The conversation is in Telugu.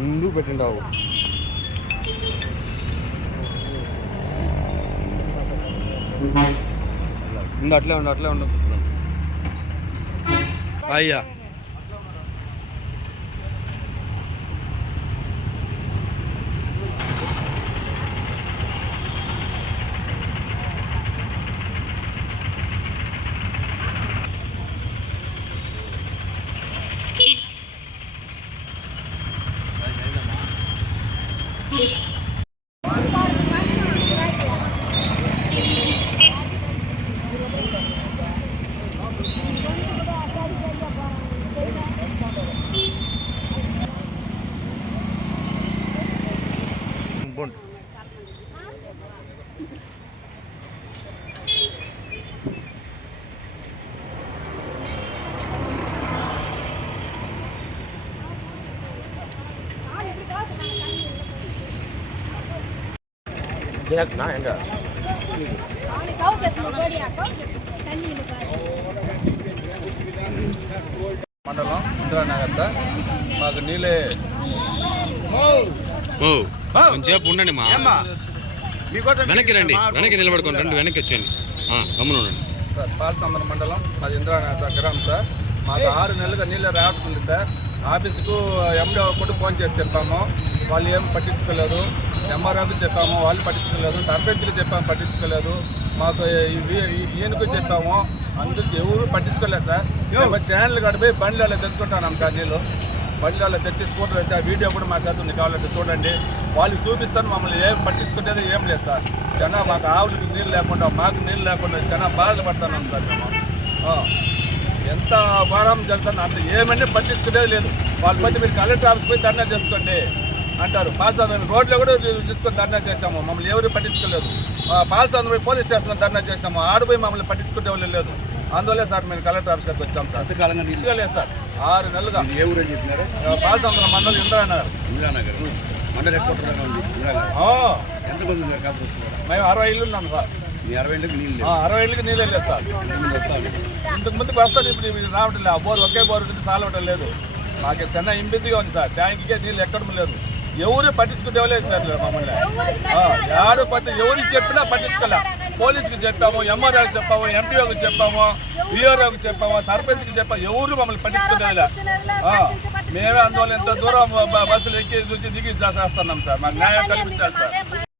ముందు పెట్టిండావు. అట్లే ఉండు అయ్యా. మండలం ఇందిరానగర్ సార్. మాకు నీళ్ళే కొంచెంసేపు ఉండండి. మా వెనక్కి రండి, వెనక్కి నిలబడుకోండి, రండి వెనక్కి వచ్చేయండి, గమ్మున ఉండండి సార్. పాలసంద్రం మండలం మాది ఇందిరానగర్ సార్ గ్రామం సార్. మాకు 6 నెలలుగా నీళ్ళు రావట్లేదు సార్. ఆఫీసుకు ఎండో కూడా ఫోన్ చేసి చెప్పాము, వాళ్ళు ఏం పట్టించుకోలేదు. ఎంఆర్ఓకి చెప్పాము, వాళ్ళు పట్టించుకోలేదు. సర్పంచ్కి చెప్పాము, పట్టించుకోలేదు. మాకు ఈయనకు చెప్పాము, అందరికి ఎవరు పట్టించుకోలేదు సార్. ఛానల్ గడిపోయి బండ్లలో తెచ్చుకుంటున్నాం సార్. నీళ్ళు బండ్లలో తెచ్చి స్కూటర్ అయితే ఆ వీడియో కూడా మా చేతులు కావాలంటే చూడండి. వాళ్ళు చూపిస్తాను, మమ్మల్ని ఏం పట్టించుకునేది ఏం లేదు సార్. చాలా మాకు ఆవులకి నీళ్ళు లేకుండా, మాకు నీళ్ళు లేకుండా చాలా బాధలు పడుతున్నాం సార్ మేము. ఎంత భారం జరుగుతుంది అంత ఏమన్నా పట్టించుకునేది లేదు. వాళ్ళ పట్టి మీరు కలెక్టర్ ఆఫీస్ పోయి ధర్నా చేసుకోండి అంటారు. పాలచంద్రం రోడ్లో కూడా తీసుకొని ధర్నా చేస్తాము, మమ్మల్ని ఎవరు పట్టించుకోలేదు. పాలచంద్రం పోలీస్ స్టేషన్లో ధర్నా చేస్తాము, ఆడిపోయి మమ్మల్ని పట్టించుకునే వాళ్ళు లేదు. అందువల్లే సార్ మేము కలెక్టర్ ఆఫీస్ గారికి వచ్చాము సార్. అంతకాలంగా నీళ్ళు లేదు సార్. 6 నెలలుగా. ఏ ఊరు అని చెప్పినారు? పాలచంద్రం మండలం ఇందిరానగర్. మండల హెడ్ క్వార్టర్ ఎంతమంది మేము 60 ఇళ్ళు ఉన్నాను సార్. మీ 60 ఏళ్ళకి నీళ్ళు 60 ఇళ్ళకి నీళ్ళు లేదు సార్. ఇంతకు ముందుకు వస్తాను, ఇప్పుడు రావటం లేదు. ఆ బోరు ఒకే బోరు ఉంటుంది, సాలవటం లేదు. మాకు చిన్న ఇబ్బందిగా ఉంది సార్. ట్యాంక్కే నీళ్ళు ఎక్కడం లేదు. ఎవరు పట్టించుకునే లేదు సార్ మమ్మల్ని. ఏడు పత్తి ఎవరికి చెప్పినా పట్టించుకోలే. పోలీసుకి చెప్పాము, ఎంఆర్ఓకి చెప్పాము, ఎంపీఓకి చెప్పాము, విఆర్ఓకి చెప్పాము, సర్పంచ్కి చెప్పాము, ఎవరు మమ్మల్ని పట్టించుకునేలా. మేమే అందువల్ల ఎంత దూరం బస్సులు ఎక్కి చూసి దిగి చేస్తున్నాం సార్. మాకు న్యాయం కల్పించాలి సార్.